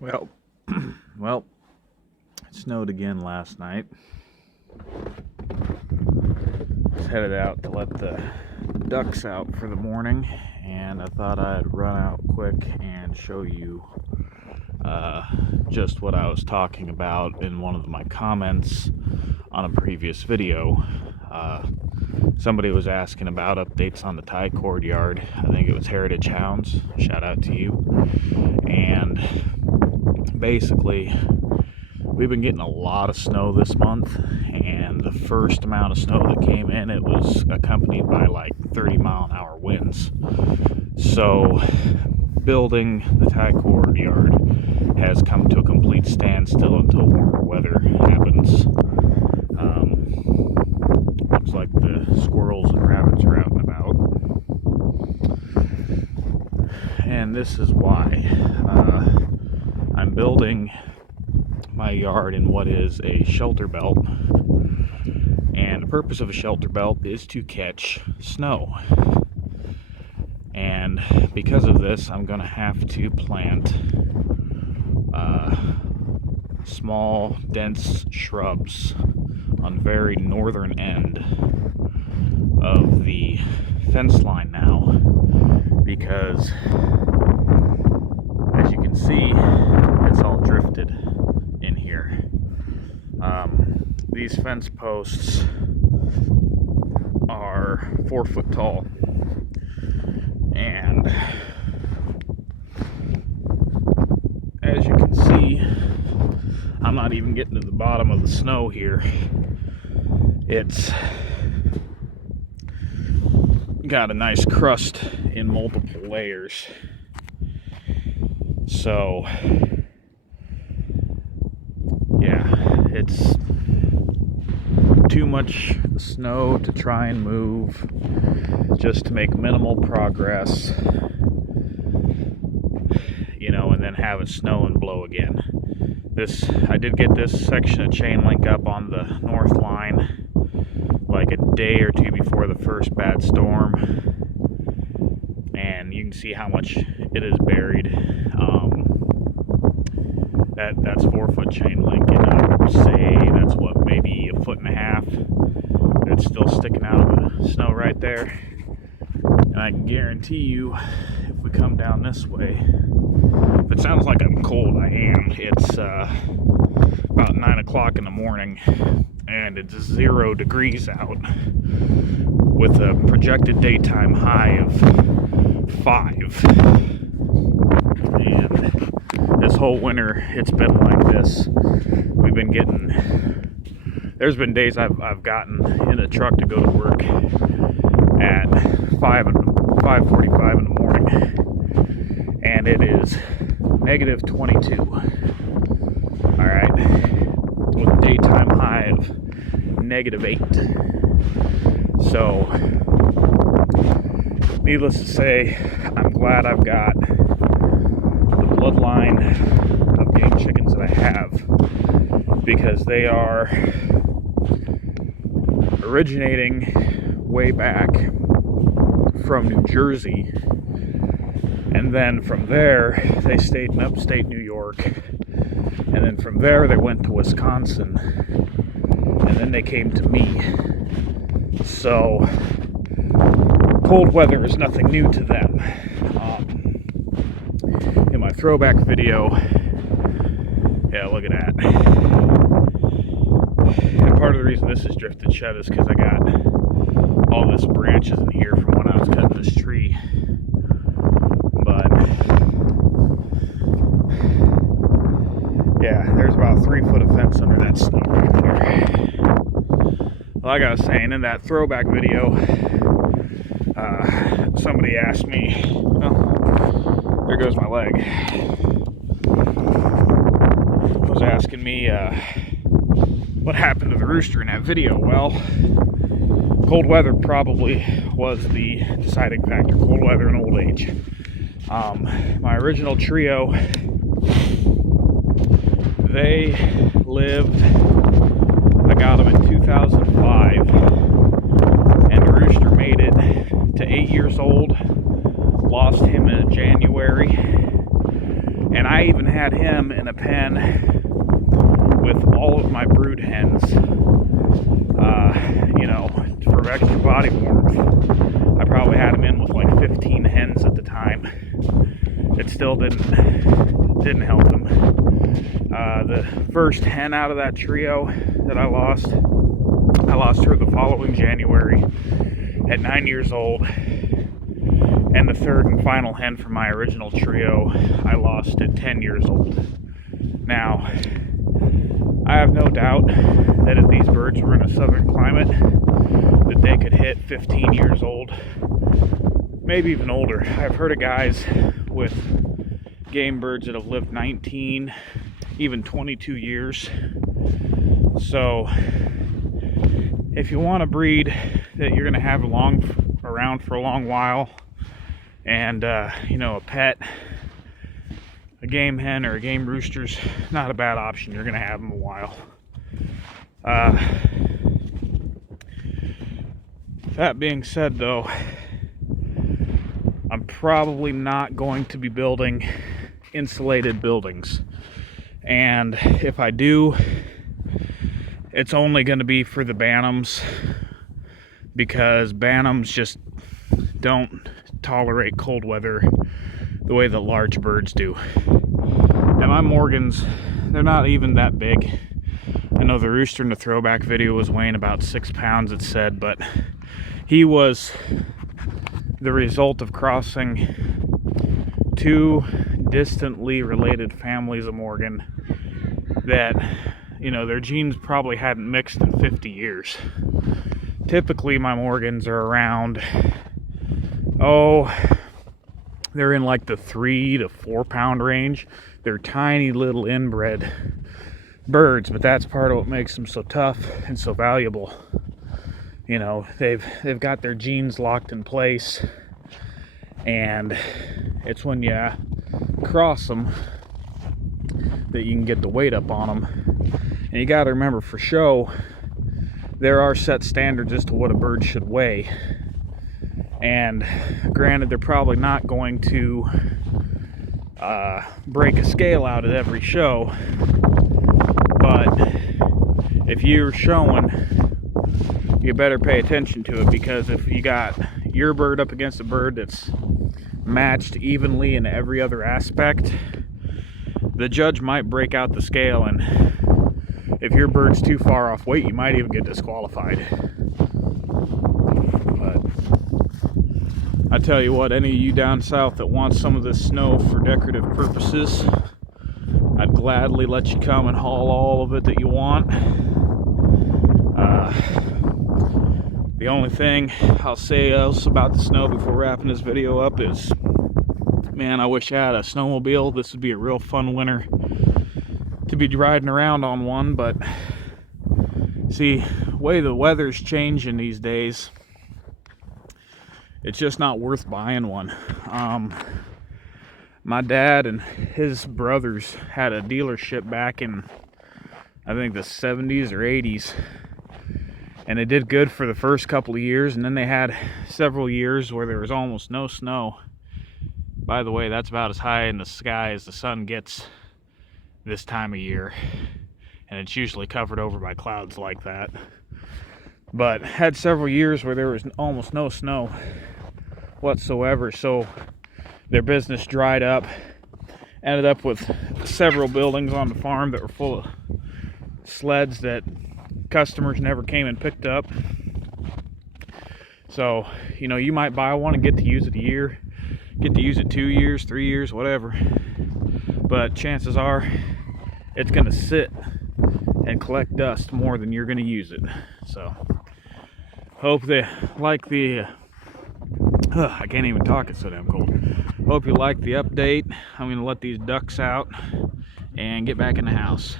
Well, well, it snowed again last night. Just headed out to let the ducks out for the morning, and I thought I'd run out quick and show you just what I was talking about in one of my comments on a previous video. Somebody was asking about updates on the tie cord yard. I think it was Heritage Hounds. Shout out to you. And basically, we've been getting a lot of snow this month, and the first amount of snow that came in, it was accompanied by like 30-mile-an-hour winds. So building the tie cord yard has come to a complete standstill until warmer weather happens. Looks like the squirrels and rabbits are out and about, and this is why. I'm building my yard in what is a shelter belt, and the purpose of a shelter belt is to catch snow. And because of this, I'm going to have to plant small, dense shrubs on the very northern end of the fence line now, because as you can see, it's all drifted in here. These fence posts are 4 foot tall, and as you can see, I'm not even getting to the bottom of the snow here. It's got a nice crust in multiple layers. So yeah, it's too much snow to try and move, just to make minimal progress, and then have it snow and blow again. I did get this section of chain link up on the north line like a day or two before the first bad storm, and you can see how much it is buried. That's 4 foot chain link, and I would say that's maybe a foot and a half that's still sticking out of the snow right there. And I can guarantee you, if we come down this way, if it sounds like I'm cold, I am. It's about 9 o'clock in the morning, and it's 0 degrees out with a projected daytime high of 5. And this whole winter, it's been like this. We've been there's been days I've gotten in a truck to go to work at 5:45 in the morning, and it is negative 22. All right, with a daytime high of negative 8. So, needless to say, I'm glad I've got the bloodline of game chickens that I have, because they are originating way back from New Jersey, and then from there they stayed in upstate New York, and then from there they went to Wisconsin, and then they came to me. So cold weather is nothing new to them. In my throwback video, yeah, look at that. And part of the reason this is drifted shut is because I got all this branches in here from when I was cutting this tree. But yeah, there's about 3 foot of fence under that snow right there. Like I was saying, in that throwback video, somebody asked me, oh, there goes my leg, was asking me what happened to the rooster in that video. Well, cold weather probably was the deciding factor. Cold weather and old age. My original trio, they lived, I got them in 2005, and the rooster made it to 8 years old. Lost him in January, And I even had him in a pen with all of my brood hens, for extra body warmth. I probably had him in with like 15 hens at the time. It still didn't help him. The first hen out of that trio that I lost her the following January at 9 years old. And the third and final hen from my original trio I lost at 10 years old. Now, I have no doubt that if these birds were in a southern climate, that they could hit 15 years old, maybe even older. I've heard of guys with game birds that have lived 19, even 22 years. So, if you want a breed that you're going to have around for a long while, and a pet, a game hen or a game rooster's not a bad option. You're going to have them a while. That being said, though, I'm probably not going to be building insulated buildings. And if I do, it's only going to be for the Bantams, because Bantams just don't tolerate cold weather the way that large birds do. And my Morgans, they're not even that big. I know the rooster in the throwback video was weighing about 6 pounds, it said, but he was the result of crossing two distantly related families of Morgan that, their genes probably hadn't mixed in 50 years. Typically, my Morgans are around, they're in like the 3 to 4 pound range. They're tiny little inbred birds, but that's part of what makes them so tough and so valuable. They've got their genes locked in place, and it's when you cross them that you can get the weight up on them. And you got to remember, for show, there are set standards as to what a bird should weigh. And granted, they're probably not going to break a scale out at every show, but if you're showing, you better pay attention to it, because if you got your bird up against a bird that's matched evenly in every other aspect, the judge might break out the scale, and if your bird's too far off weight, you might even get disqualified. But I tell you what, any of you down south that want some of this snow for decorative purposes, I'd gladly let you come and haul all of it that you want. The only thing I'll say else about the snow before wrapping this video up is, man, I wish I had a snowmobile. This would be a real fun winter to be riding around on one. But see, the way the weather's changing these days, it's just not worth buying one. My dad and his brothers had a dealership back in, I think, the 70s or 80s. And it did good for the first couple of years, and then they had several years where there was almost no snow. By the way, that's about as high in the sky as the sun gets this time of year, and it's usually covered over by clouds like that. But had several years where there was almost no snow whatsoever, so their business dried up. Ended up with several buildings on the farm that were full of sleds that customers never came and picked up. So, you might buy one and get to use it a year, get to use it 2 years, 3 years, whatever. But chances are it's going to sit and collect dust more than you're going to use it. So, hope they like the I can't even talk, it's so damn cold. Hope you like the update. I'm going to let these ducks out and get back in the house.